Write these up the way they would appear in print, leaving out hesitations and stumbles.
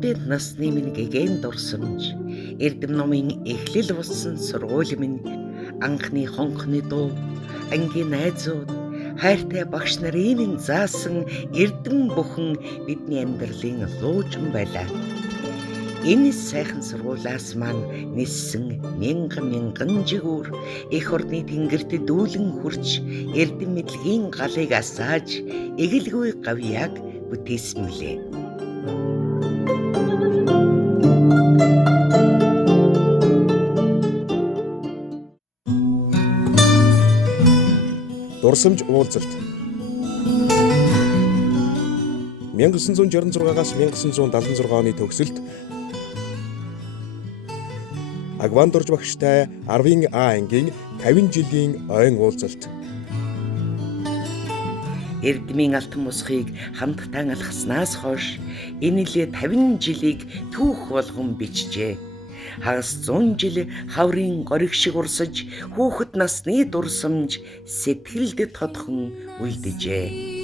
Хүүхэд насны минь гэгээн дурсамж, эрдэм номын эхлэл болсон сургууль минь, анхны хонхны дуу, ангийн найзууд, хайртай багш нарын минь заасан эрдэм бүхэн бидний амьдралын луужин байлаа. Энэ сайхан сургуулиас маань ниссэн мянган жигүүр эх орны тэнгэрт дүүлэн хурч эрдэм мэдлэгийн галыг асааж эгэлгүй гавьяаг бүтээсэн мөлий. Дурсамж уулзалт 1966-аас 1976 оны төгсөлд Агван дурж багштай 10-ын А ангийн 50 жилийн ойн уулзалт. Эрдмийн алтан мусхийг хамтдаа алхаснаас хойш энэ л 50 жилийг түүх болгон бичжээ. Хагас 100 жил хаврын гориг шиг урсаж хүүхэд насны дурсамж сэтгэлд тодхон үлдэжээ.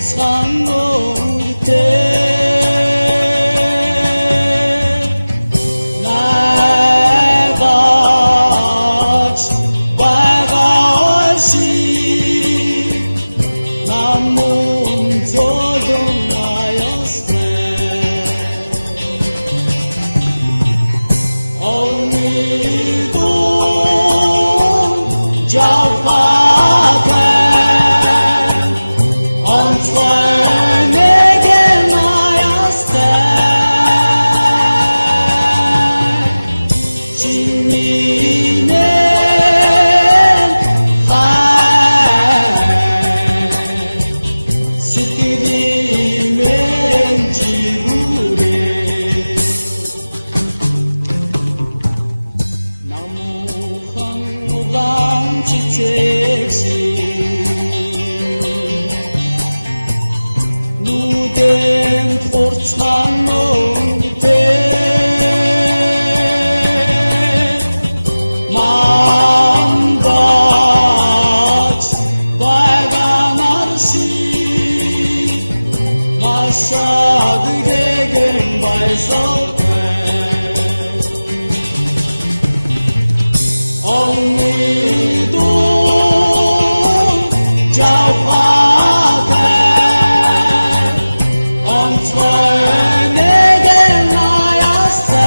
хурцхан өнгөтэй найгаач байгааси намун зодон аястай Olmido Javatan Onflönegen ayastai Cinninen fay Sitirimen cigure Namuhan ulan çiçeksi Nuden hurçhan ongte Mandaç bayganarsi Masad gegen baysalte Olmido Javatan Onflönegen ayastai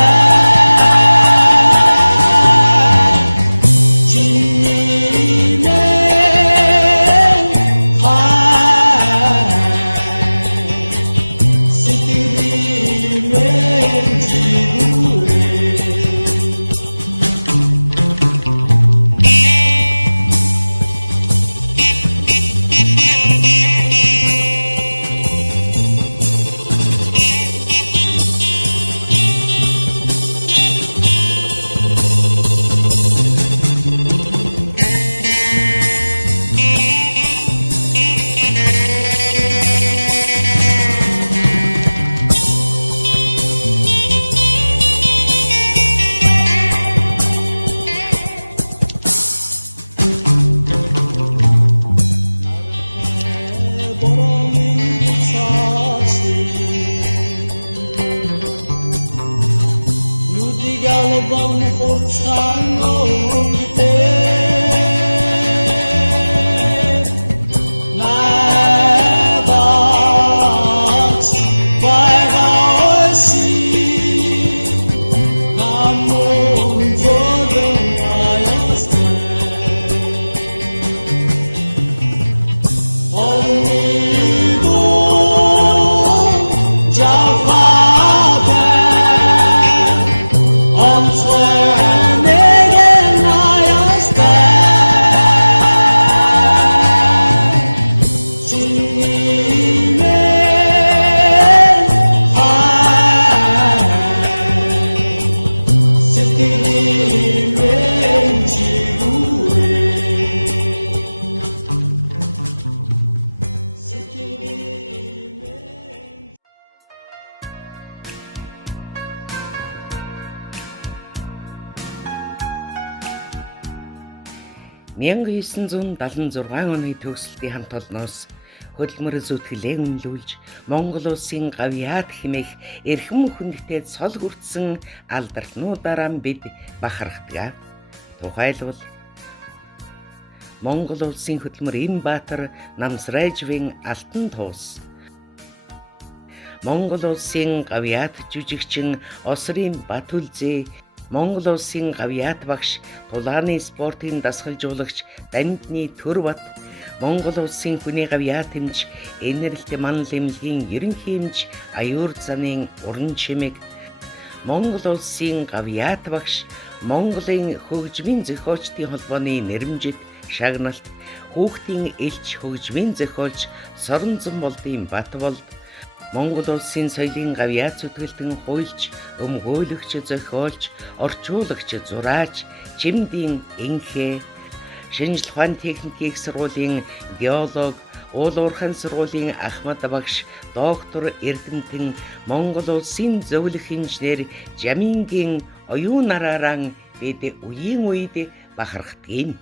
Cinninen fay Sitirimen cigure Galvan hurçhan ongte Najgaaç baygaasi Namun zodon ayastai Olmido Javatan Onflönegen ayastai Cinninen fay Sitirimen cigure Sitirimen 1976 оны төгсөлтийн хамт олноос хөдөлмөр зүтгэлээ үнэлүүлж Монгол улсын гавьяат хэмээх эрхэм хүндтэй цол хүртсэн алдартнуудаараа бид бахархдаг. Тухайлбал Монгол улсын хөдөлмөр Имбаатар Намсрайжвын Алтан туус, Монгол улсын гавьяат жүжигчин Осрын Батүлзээ, Монгол улсын гавьяат багш Тулааны спортын дасгалжуулагч Дамдны Төрбат, Монгол улсын хүний гавьяат эмч Энерэлт Манал эмнэлгийн ерөнхий эмч Аюур замын уран чимэг, Монгол улсын гавьяат багш Монголын хөгжмийн зохиолчдын холбооны нэрмжит шагналт, хүүхдийн элч хөгжмийн зохиолч Соронзон болдын Батболд, Монгол улсын соёлын гавьяат зүтгэлтэн хуульч, өмгөөлөгч, зохиолч, орчуулагч, зураач, Чимдийн Энхэ, Шинжлэх ухааны техникийн сургуулийн геолог, Уул уурхайн сургуулийн Ахмад багш, доктор Эрдэнтэн, Монгол улсын зөвлөх инженер Жамингийн оюун нараараа бид үеийн үед бахархдгийг.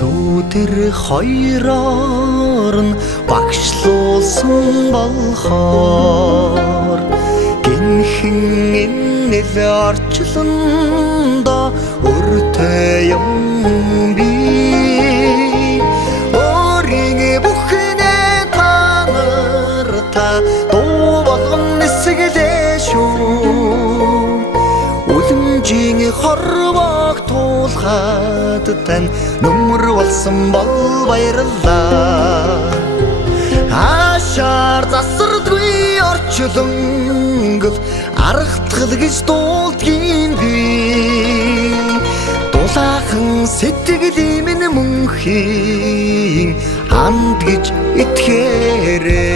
Сүүдэр хоёроор нь багшлуулсан болохоор гинхэн энэв орчлондо өртөө юм би өөрийн бүхнээ танарта дуу болгон нисгэлээ шүү үлэмжийн хорвоог туулахад тань нүмер болсон бол баярлаа Ашаар засардгүй орчлонгод аргатгал гэж дуулдгийн би дулаахан сэтгэлийн минь мөнхийн ханд гэж итгээрээ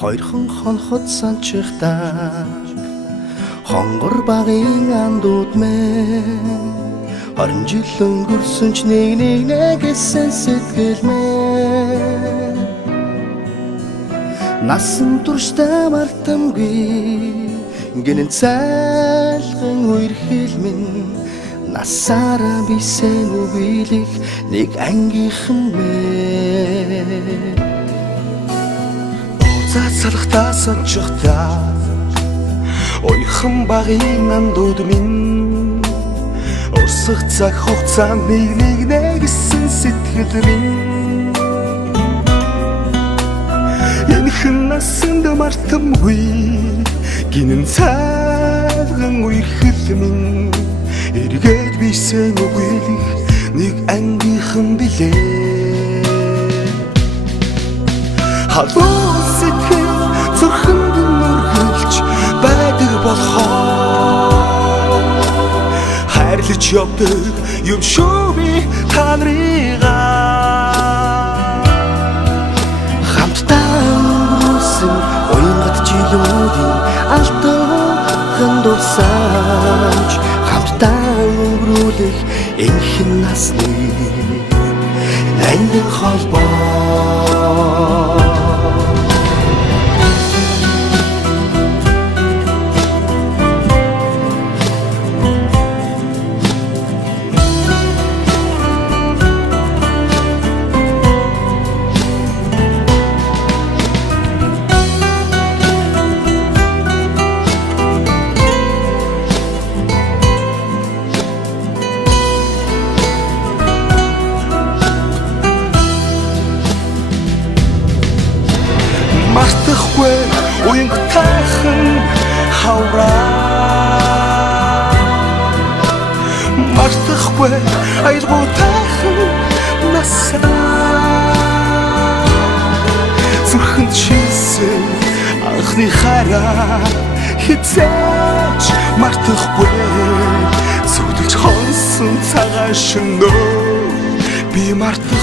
Хоёрхан хонхот санчихдаа хонгор багын андууд мэн Орон жил өнгөрсөн ч нэг гэсэн сэтгэл мэн Насан туршдаа мартамгүй гинэн цайлган үерхэл минь Насаараа бисен үгийлэх нэг ангийнхан мэн Цацалхтаа санчихдаа ойхан багын андууд минь Урсах цаг хугацаа нэг гэсэн сэтгэл минь Энэхэн насанд мартамгүй гинэн цайлган үерхэл минь Эргээд бисен үгийлэх нэг ангийнхан билээ Халуун сэтгэл зүрхэн нүргэлж байдаг болохоор хайрлаж явдаг юм шүү би та нарыгаа хамтдаа өнгөрсөн уянгат жилүүдийн алтан дурсамж хамтдаа өнгөрүүлэх энэхэн насны найнгийн холбоо Уянгтайхан хавраа мартахгүй аялгуутайхан насаа зүрхэн чийсэн анхны хараа хизээч мартахгүй зүудэлж хонсон цагаан шөнөө би мартахгүй